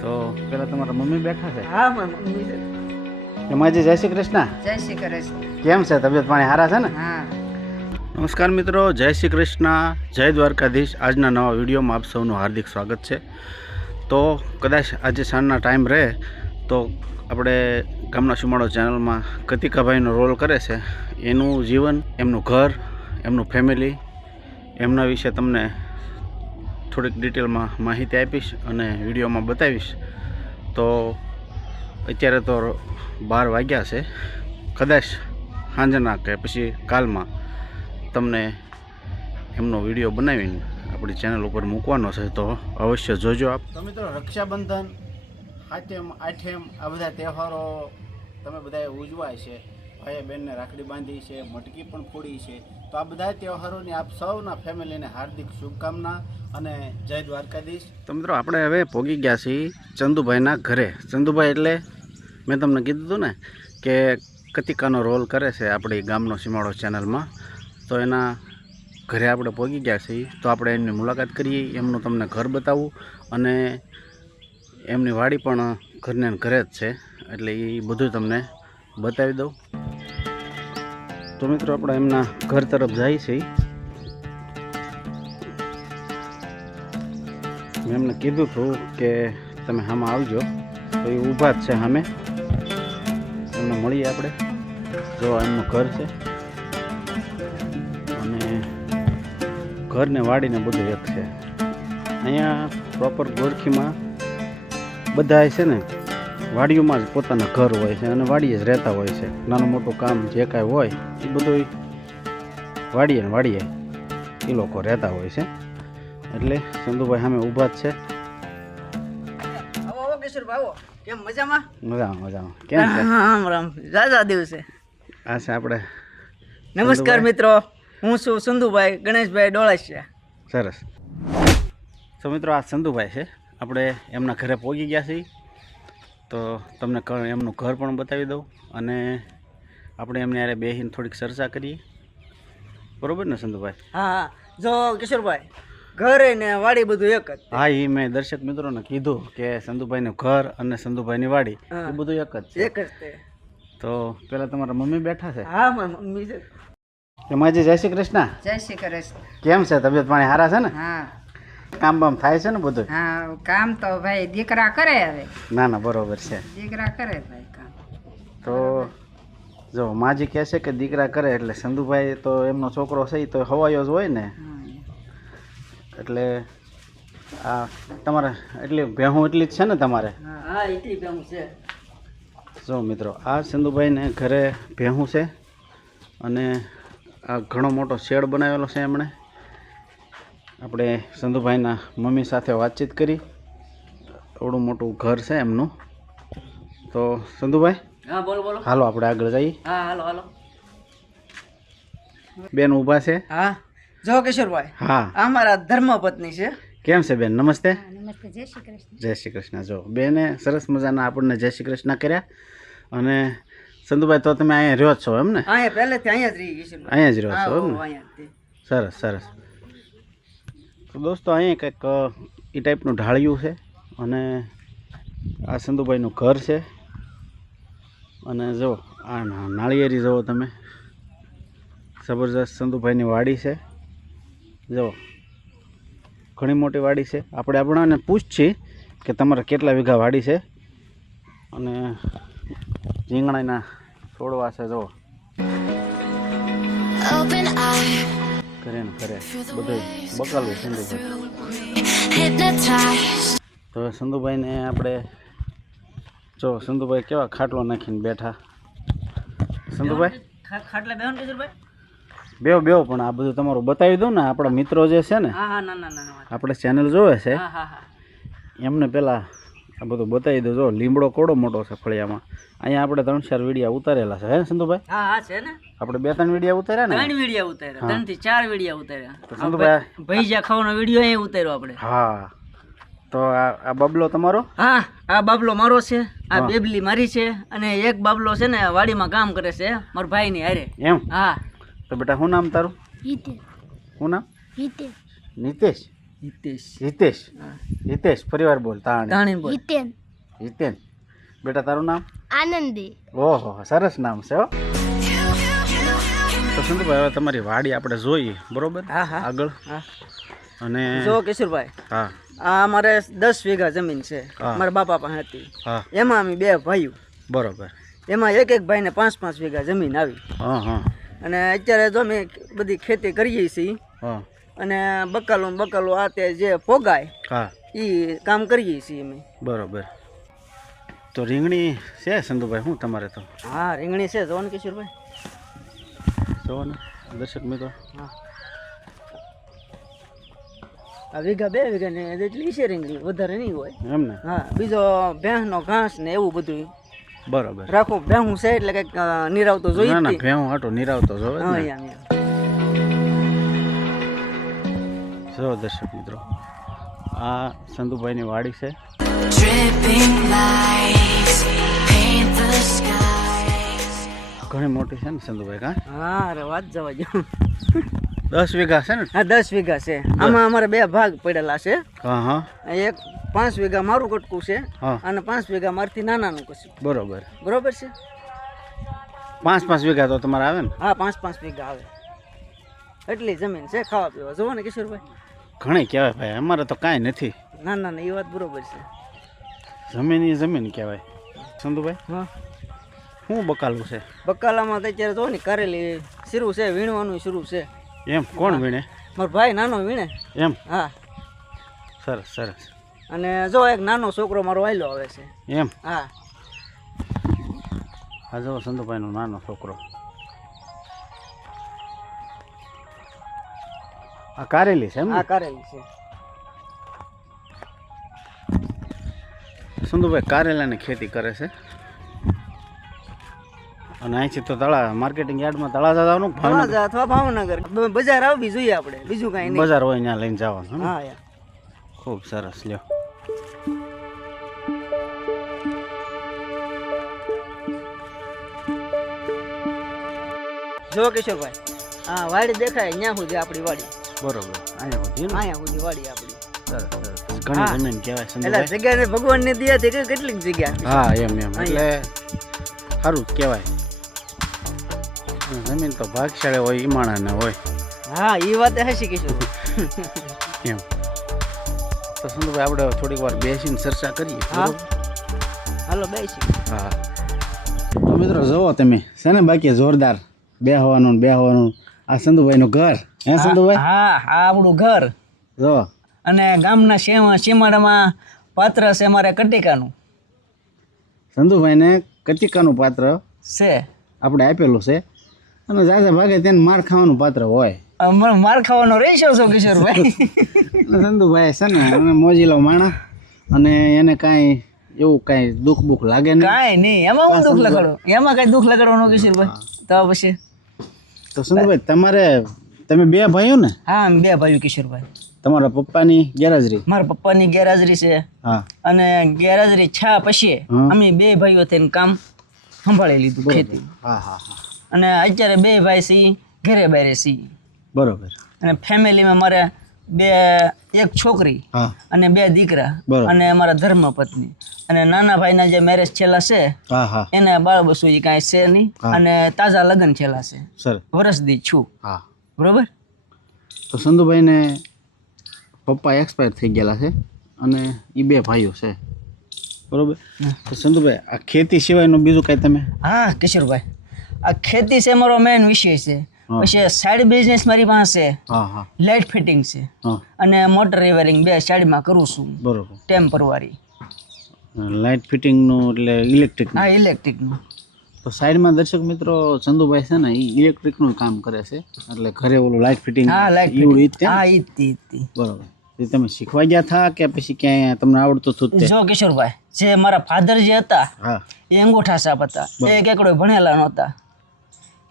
તો પેલા તમારા મમ્મી બેઠા છે? હા મારી મમ્મી છે. એમાંથી જય શ્રી કૃષ્ણ. જય શ્રી કૃષ્ણ. કેમ છે? તબિયત પાણી સારા છે ને? હા. નમસ્કાર મિત્રો, જય શ્રી કૃષ્ણ, જય દ્વારકાધીશ. આજના નવા વિડીયોમાં આપ સૌનું હાર્દિક સ્વાગત છે. તો કદાચ આજે સાંજના ટાઈમ રહે તો આપણે ગામના સુમાળો ચેનલમાં કતિકાભાઈનો રોલ કરે છે, એનું જીવન, એમનું ઘર, એમનું ફેમિલી, એમના વિશે તમને થોડીક ડિટેલમાં માહિતી આપીશ અને વિડીયોમાં બતાવીશ. તો અત્યારે તો 12 વાગ્યા છે. કદાચ સાંજના કે પછી કાલમાં તમને એમનો વિડીયો બનાવીને આપણી ચેનલ ઉપર મૂકવાનો છે, તો અવશ્ય જોજો આપ. તો મિત્રો, રક્ષાબંધન, આઠમ, આ બધા તહેવારો તમે બધાએ ઉજવાય છે. ભાઈએ બહેનને રાખડી બાંધી છે, મટકી પણ ફોડી છે. તો આ બધા તહેવારોની આપ સૌના ફેમિલીને હાર્દિક શુભકામના અને જય દ્વારકાધીશ. તો મિત્રો, આપણે હવે પહોંચી ગયા છીએ ચંદુભાઈના ઘરે. ચંદુભાઈ એટલે મેં તમને કીધું હતું ને કે કતિકાનો રોલ કરે છે આપણી ગામનો સીમાડો ચેનલમાં. તો એના ઘરે આપણે પહોંચી ગયા છીએ. તો આપણે એમની મુલાકાત કરીએ, એમનું તમને ઘર બતાવું અને એમની વાડી પણ ઘરને ઘરે જ છે, એટલે એ બધું તમને બતાવી દઉં. તો મિત્રો, આપણે એમના ઘર તરફ જઈએ છીએ. મેં એમને કીધું હતું કે તમે આમાં આવજો, તો એ ઊભા જ છે સામે. એમને મળીએ આપણે. જો એમનું ઘર છે અને ઘરને વાડીને બધું એક છે. અહીંયા પ્રોપર ગોરખીમાં બધા છે ને વાડીઓમાં જ પોતાના ઘર હોય છે અને વાડીએ જ રહેતા હોય છે. નાનું મોટું કામ જે કાંઈ હોય એ બધું વાડીએ ને વાડીએ એ લોકો રહેતા હોય છે. એટલે ચંદુભાઈ સામે ઊભા જ છે. આવો કિશોરભાઈ, આવો. કેમ મજામાં? મજામાં. કેમ છે? રામ રામ. રાજા દિવસે. આ છે આપણે. નમસ્કાર મિત્રો, હું છું સંધુભાઈ ગણેશભાઈ ડોળાસિયા. સરસ. તો મિત્રો, આ ચંદુભાઈ છે. આપણે એમના ઘરે પહોંચી ગયા છીએ. તો તમને એમનું ઘર પણ બતાવી દઉં અને આપણે એમને યારે બેસીને થોડીક ચર્ચા કરીએ. બરોબર ને ચંદુભાઈ? હા. જો કિશોરભાઈ, ઘર ને વાડી બધું એક જ. હા, એ મેં દર્શક મિત્રોને કીધું કે ચંદુભાઈનું ઘર અને ચંદુભાઈની વાડી એ બધું એક જ છે. એક જ તે. તો પેલા તમારા મમ્મી બેઠા છે? હા મારી મમ્મી છે. એમાંથી જય શ્રી કૃષ્ણ. જય શ્રી કૃષ્ણ. કેમ છે? તબિયત પાણી સારા છે ને? હા. કામ બામ થાય છે ને બધું? હા, કામ તો ભાઈ દીકરા કરે. હવે ના ના, બરોબર છે. દીકરા કરે ભાઈ કામ. તો જો માજી કહે છે કે દીકરા કરે, એટલે ચંદુભાઈ તો એમનો છોકરો છે, તો હવાયો જ હોય ને. એટલે આ તમારે એટલી ભેહું એટલી જ છે ને તમારે? હા, એટલી ભેહું છે. જો મિત્રો, આ ચંદુભાઈને ઘરે ભેહું છે અને આ ઘણો મોટો શેડ બનાવેલો છે એમણે. આપણે ચંદુભાઈના મમ્મી સાથે વાતચીત કરી. એવડું મોટું ઘર છે એમનું. તો ચંદુભાઈ, હા બોલો બોલો. હાલો આપણે આગળ જઈએ. હા હાલો હાલો. બેન ઊભા છે. હા. જો કિશોરભાઈ, હા, આ મારા ધર્મપત્ની છે. કેમ છે બેન? નમસ્તે. નમસ્તે. જય શ્રી કૃષ્ણ. જય શ્રી કૃષ્ણ. જો બેને સરસ મજાના આપણને જય શ્રી કૃષ્ણ કર્યા. અને ચંદુભાઈ, તો તમે અહીંયા રહ્યો જ છો એમ ને? અહીંયા પહેલેથી અહીંયા જ રહી કિશોરભાઈ. અહીંયા જ રહ્યો છો એમ ને? અહીંયા જ. સરસ સરસ. તો દોસ્તો, અહીંયા કંઈક એ ટાઈપનું ઢાળિયું છે અને આ ચંદુભાઈનું ઘર છે. અને જો આ નાળિયેરી જુઓ તમે, જબરજસ્ત ચંદુભાઈની વાડી છે. જો ઘણી મોટી વાડી છે. આપણે આપણાને પૂછીએ કે તમારે કેટલા વીઘા વાડી છે. અને રીંગણાના છોડવા છે. જો ઘરે ને ઘરે બધું બકાલું ચંદુભાઈ. તો ચંદુભાઈને આપણે જો ચંદુભાઈ કેવા ખાટલો નાખીને બેઠા. ચંદુભાઈ, ખાટલા બેહો ને કિશોરભાઈ. બેવ પણ આ બધું તમારું બતાવી દઉં ને. આપણા મિત્રો જે છે ને, હા હા, ના ના ના. આપણે ચેનલ જોવે છે, હા હા હા. એમને પહેલાં આ બધું બતાવી દઉં. જો લીમડો કોડો મોટો છે ફળિયામાં. અહીંયા આપણે 3-4 વિડીયા ઉતારેલા છે, હે ને ચંદુભાઈ? હા હા, છે ને. આપણે 2-3 વિડીયા ઉતાર્યા ને? 3 વિડીયા ઉતાર્યા. 3 થી 4 વિડીયા ઉતાર્યા. તો ચંદુભાઈ, ભૈજા ખાવાનો વિડીયો અહીંયા ઉતાર્યો આપણે. હા. તો આ બબલો તમારો? હા, આ બાબલો મારો છે, આ બેબલી મારી છે, અને એક બાબલો છે ને વાડીમાં કામ કરે છે મારા ભાઈની હારે. એમ? હા. તો બેટા, શું નામ તારું? હિતેશ. શું નામ? હિતેશ. નિતેશ. હિતેશ હિતેશ. હા. હિતેશ પરિવાર બોલ તાણી. તાણી બોલ. હિતેન બેટા તારું નામ? આનંદી. ઓહો સરસ નામ છે હો. તો સંતુભાઈ હવે તમારી વાડી આપણે જોઈએ બરોબર હા હા આગળ હા. અને જો કિશોરભાઈ, હા આ અમારે 10 વીઘા જમીન છે. હા. મારા બાપા પાસે હતી. હા એમાં અમે 2 ભાઈઓ, બરોબર. એમાં એક ભાઈને 5-5 વીઘા જમીન આવી. હા હા અને અત્યારે જો અમે બધી ખેતી કરીએ છીએ હા અને બકાલું આ તે જે પોગાય હા એ કામ કરીએ છીએ અમે. બરોબર. તો રીંગણી છે સંતુભાઈ શું તમારે તો? હા રીંગણી છે, જોવો ને કિશોરભાઈ. જોવો ને દર્શક મિત્રો. હા આ વીઘા 2 વીઘા ને એટલી છે રીંગણી, વધારે નહીં હોય. એમ ને? હા બીજો ભેંસનો ઘાસ ને એવું બધું બરોબર. રાખો. ભેહું છે એટલે કંઈક નિરાવતો જોઈએ ના ના જ તે. ભેહું હાટો નિરાવતો જોવે જ હા ને. યાર જો દર્શક મિત્રો આ સંતુભાઈની વાડી છે. ઘણી મોટી છે ને સંતુભાઈ કા? હા અરે વાત જવા જો. 10 વીઘા છે ને? હા 10 વીઘા છે. આમાં અમારે 2 ભાગ પડેલા છે. હા હા એક 5 વીઘા મારું કટકું છે હા અને 5 વીઘા મારથી નાનાનું કશું. બરોબર. બરોબર છે? 5-5 વીઘા તો તમારે આવે ને? હા 5-5 વીઘા આવે. એટલી જમીન છે ખાવા પીવા. જોવો ને કિશોરભાઈ. ઘણી કહેવાય ભાઈ, અમારે તો કાંઈ નથી. ના ના ના એ વાત બરોબર છે. જમીન એ જમીન કહેવાય. સંતુભાઈ હા શું બકાલું છે? બકાલામાં તો અત્યારે જો ને કારેલી શરૂ છે, વીણવાનું શરૂ છે. એમ કોણ વીણે? મારો ભાઈ નાનો વીણે. એમ હા સરસ સરસ. અને જો એક નાનો છોકરો મારો વાયલો આવે છે. એમ હા આ જો સંતુભાઈનો નાનો છોકરો. આ કારેલી છે એમ ને? આ કારેલી છે. સંતુભાઈ કારેલાની ખેતી કરે છે અને અહીંથી તો તળા માર્કેટિંગ યાર્ડમાં તળાજા જવાનું ભાવનગર તળાજા અથવા ભાવનગર બજાર આવવી જોઈએ આપણે, બીજું કાંઈ નહીં. બજાર હોય ત્યાં લઈને જવાનું હે ને? હા યાર ખૂબ સરસ. લ્યો જો કિશોરભાઈ, હા વાડી દેખાય ત્યાં સુધી આપણી વાડી. બરોબર. અહીંયા સુધી ને? અહીંયા સુધી વાડી આપણી. સરસ સરસ. ઘણી હા. જમીન કહેવાય એટલે સંતુભાઈ. જગ્યાને ભગવાનની દયાથી કેટલીક જગ્યા. હા એમ એમ એટલે સારું જ કહેવાય. જમીન તો ભાગશાળી હોય, ઈમાણાને હોય હા એ વાત હશે કિશોરભાઈ. એમ. તો સંતુભાઈ આપણે થોડીક વાર બેસીને ચર્ચા કરીએ. હા બરોબર? હાલો બેસી. હા તો મિત્રો જોવો તમે છે ને બાકી જોરદાર બેહવાનું આ સંતુભાઈનું ઘર. હે સંતુભાઈ? હા આ આપણું ઘર. જો અને ગામના સીમાડામાં પાત્ર છે અમારે કટિકાનું સંતુભાઈને કટિકાનું પાત્ર છે. આપણે આપેલું છે અને જાજા ભાગે તેને માર ખાવાનું પાત્ર હોય. માર ખાવાનો રેશો છો કિશોરભાઈ. એટલે સંતુભાઈ છે ને અને મોજીલો માણસ અને એને કાંઈ એવું કાંઈ દુઃખ બુખ લાગે નહીં. કાંઈ નહીં એમાં હું દુઃખ લગાડો, એમાં કાંઈ દુઃખ લગાડવાનો કિશોરભાઈ તો પછી. તો સંતુભાઈ તમે 2 ભાઈઓ ને? હા અમે 2 ભાઈઓ કિશોરભાઈ. તમારા પપ્પાની ગેરહાજરી? મારા પપ્પાની ગેરહાજરી છે હા અને ગેરહાજરી છા પછી હમ. અમે 2 ભાઈઓ થઈને કામ સંભાળી લીધું ખેતી. હા હા હા અને અત્યારે 2 ભાઈ છીએ ઘરે બારે છીએ. બરોબર. અને ફેમિલીમાં મારે એક છોકરી હા અને 2 દીકરા બરોબર. અને અમારા ધર્મપત્ની અને નાના ભાઈના જે મેરેજ છેલ્લા છે હા હા એને બાળ બસુ એ કાંઈ છે નહીં હા. અને તાજા લગ્ન છેલ્લા છે. સરસ. વરસદી છું. હા બરોબર. તો સંતુભાઈને પપ્પા એક્સપાયર થઈ ગયેલા છે અને એ 2 ભાઈઓ છે બરોબર. તો સંતુભાઈ આ ખેતી સિવાયનું બીજું કાંઈ તમે? હા કિશોરભાઈ, આ ખેતી છે મારો મેઇન વિષય છે. હા. પછી સાઈડ બિઝનેસ મારી પાસે હા હા લાઇટ ફિટિંગ છે હા અને મોટર રિપેરિંગ 2 સાઈડમાં કરું છું બરોબર. ટેમ્પરવારી. લાઇટ ફિટિંગનું એટલે ઇલેક્ટ્રિક. હા ઇલેક્ટ્રિકનું. તો સાઈડમાં દર્શક મિત્રો સંતુભાઈ છે ને એ ઇલેક્ટ્રિકનું કામ કરે છે એટલે ઘરે ઓલું લાઇટ ફિટિંગ હા લાઇટ ઈવડું ઈ જ તે? હા ઈ જ તે. બરોબર. એ તમે શીખવા ગયા થા કે પછી ક્યાંય તમને આવડતું હતું જ તે? જો કિશોરભાઈ, જે મારા ફાધર જે હતા હા એ અંગૂઠા સાપ હતા. એ કેકડો ભણેલા નહોતા.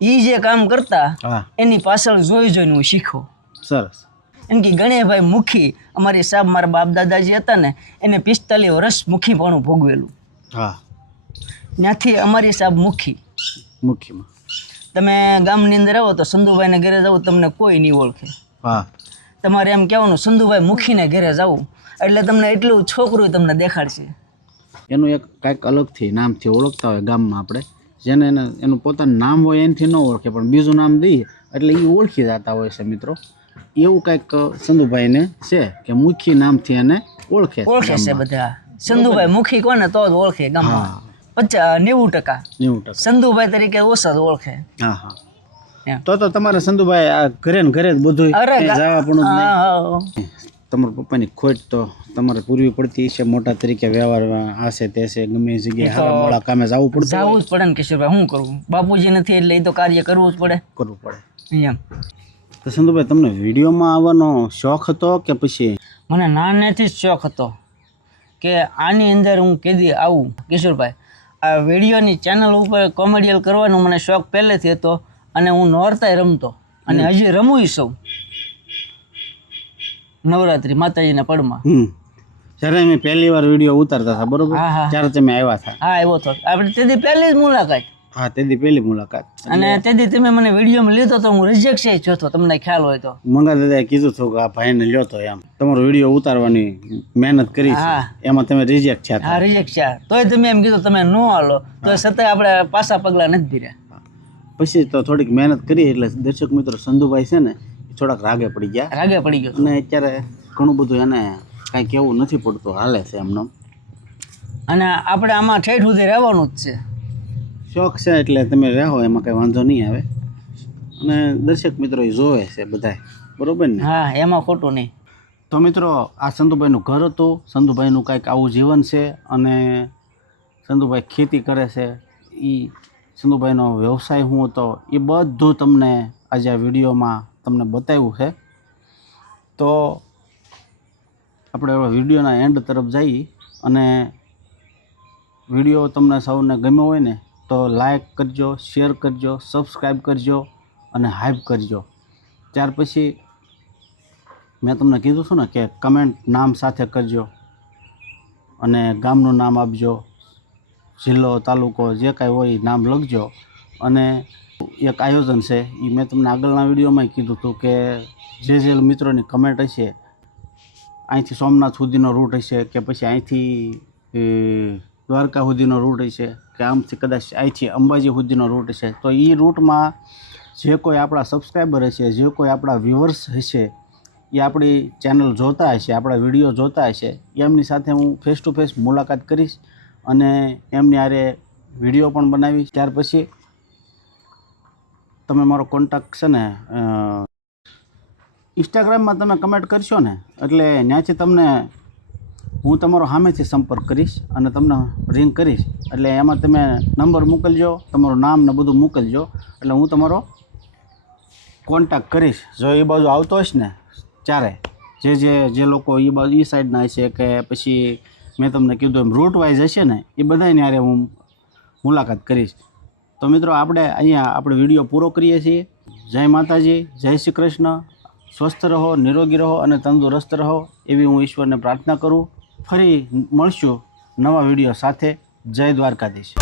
એ જે કામ કરતા હા એની પાછળ જોઈને હું શીખો. સરસ. એમ કે ગણેશભાઈ મુખી અમારી સાહેબ મારા બાપ દાદાજી હતા ને એને 45 વર્ષ મુખીપણું ભોગવેલું. હા ત્યાંથી અમારી સાહેબ મુખી. મુખ્યમાં. તમે ગામની અંદર આવો તો સંધુભાઈને ઘરે જાઓ તમને કોઈ નહીં ઓળખે. હા તમારે એમ કહેવાનું સંધુભાઈ મુખીને ઘરે જવું એટલે તમને એટલું છોકરું તમને દેખાડશે. એનું એક કાંઈક અલગથી નામથી ઓળખતા હોય ગામમાં આપણે, જેને એનું પોતાનું નામ હોય એનાથી ન ઓળખે પણ બીજું નામ દઈએ એટલે એ ઓળખી જતા હોય છે મિત્રો. એવું કાંઈક સંધુભાઈને છે કે મુખી નામથી એને ઓળખે છે બધા. સંધુભાઈ મુખી કોને તો જ ઓળખે ગામમાં. 90% સંધુભાઈ તરીકે ઓછા જ ઓળખે. હા હા. તો તમારે સંધુભાઈ આ ઘરે ને ઘરે જ બધું જવા પણ તમારા પપ્પાની ખોટ તો તમારે પૂરવી પડતી છે. મોટા તરીકે વ્યવહાર આ છે તે છે, ગમે એ જગ્યાએ હારા મોડા કામે જવું જ પડે ને કિશોરભાઈ. શું કરવું, બાપુજી નથી એટલે એ તો કાર્ય કરવું જ પડે એમ. તો સંધુભાઈ તમને વિડીયોમાં આવવાનો શોખ હતો કે પછી? મને નાનેથી જ શોખ હતો કે આની અંદર હું કેદી આવું. કિશોરભાઈ, આ વિડીયોની ચેનલ ઉપર કોમેડિયલ કરવાનો મને શોખ પહેલેથી હતો અને હું નોરતાય રમતો અને હજી રમું છું. નવરાત્રી માતાજીના પડમાં જ્યારે અમે પહેલી વાર વિડીયો ઉતારતા હતા બરોબર, ત્યારે તમે આવ્યા હતા. હા આવ્યો હતો આપણે તેથી પહેલી જ મુલાકાત. હા તેથી પહેલી મુલાકાત. અને તેથી તમે મને વિડીયોમાં લીધો તો હું રિજેક્ટ છે જોતો, તમને ખ્યાલ હોય તો. મંગા દાદાએ કીધું હતું કે આ ભાઈને લ્યો તો એમ તમારો વિડીયો ઉતારવાની મહેનત કરી છે, એમાં તમે રિજેક્ટ થયા. હા રિજેક્ટ થયા તોય તમે એમ કીધું તમે ન હાલો તો છતાંય આપણે પાછા પગલા નથી ધીર્યા. પછી તો થોડીક મહેનત કરી એટલે દર્શક મિત્રો સંધુભાઈ છે ને થોડાક રાગે પડી ગયા. અને અત્યારે ઘણું બધું એને કાંઈ કહેવું નથી પડતું, હાલે છે એમને. અને આપણે આમાં ઠેઠ સુધી રહેવાનું જ છે. શોખ છે એટલે તમે રહો, એમાં કંઈ વાંધો નહીં આવે. અને દર્શક મિત્રો એ જોવે છે બધા, બરોબર ને? હા એમાં ખોટું નહીં. તો મિત્રો આ સંધુભાઈનું ઘર હતું, સંધુભાઈનું કાંઈક આવું જીવન છે. અને સંધુભાઈ ખેતી કરે છે, એ સંધુભાઈનો વ્યવસાય શું હતો એ બધું તમને આજે આ વિડીયોમાં તમને બતાવ્યું છે. તો આપણે વિડીયોના એન્ડ તરફ જઈ અને વિડીયો તમને સૌને ગમ્યો હોય ને તો લાઈક કરજો, શેર કરજો, સબસ્ક્રાઈબ કરજો અને હાઈપ કરજો. ત્યાર પછી મેં તમને કીધું છું ને કે કમેન્ટ નામ સાથે કરજો અને ગામનું નામ આપજો, જિલ્લો તાલુકો જે કાંઈ હોય નામ લખજો. અને એક આયોજન છે એ મેં તમને આગળના વિડીયોમાં કીધું હતું કે જે મિત્રોની કમેન્ટ હશે, અહીંથી સોમનાથ સુધીનો રૂટ હશે કે પછી અહીંથી દ્વારકા સુધીનો રૂટ હશે કે આમથી કદાચ અહીંથી અંબાજી સુધીનો રૂટ હશે, તો એ રૂટમાં જે કોઈ આપણા સબસ્ક્રાઈબર હશે, જે કોઈ આપણા વ્યુઅર્સ હશે, એ આપણી ચેનલ જોતા હશે, આપણા વિડીયો જોતા હશે, એમની સાથે હું ફેસ ટુ ફેસ મુલાકાત કરીશ અને એમની હારે વિડીયો પણ બનાવીશ. ત્યાર પછી તમે મારો કોન્ટેક્ટ છે ને ઇન્સ્ટાગ્રામમાં તમે કમેન્ટ કરશો ને એટલે ત્યાંથી તમને હું તમારો સામેથી સંપર્ક કરીશ અને તમને રિંગ કરીશ. એટલે એમાં તમે નંબર મોકલજો, તમારું નામ ને બધું મોકલજો એટલે હું તમારો કોન્ટેક્ટ કરીશ. જો એ બાજુ આવતો હશે ને ચારે જે લોકો એ બાજુ એ સાઈડના હશે કે પછી મેં તમને કીધું એમ રૂટ વાઇઝ હશે ને એ બધાની હારે હું મુલાકાત કરીશ. તો મિત્રો આપણે અહીંયા આપણે વિડીયો પૂરો કરીએ છીએ. જય માતાજી, જય શ્રી કૃષ્ણ. સ્વસ્થ રહો, નિરોગી રહો અને તંદુરસ્ત રહો એવી હું ઈશ્વરને પ્રાર્થના કરું. ફરી મળશું નવા વિડીયો સાથે. જય દ્વારકાધીશ.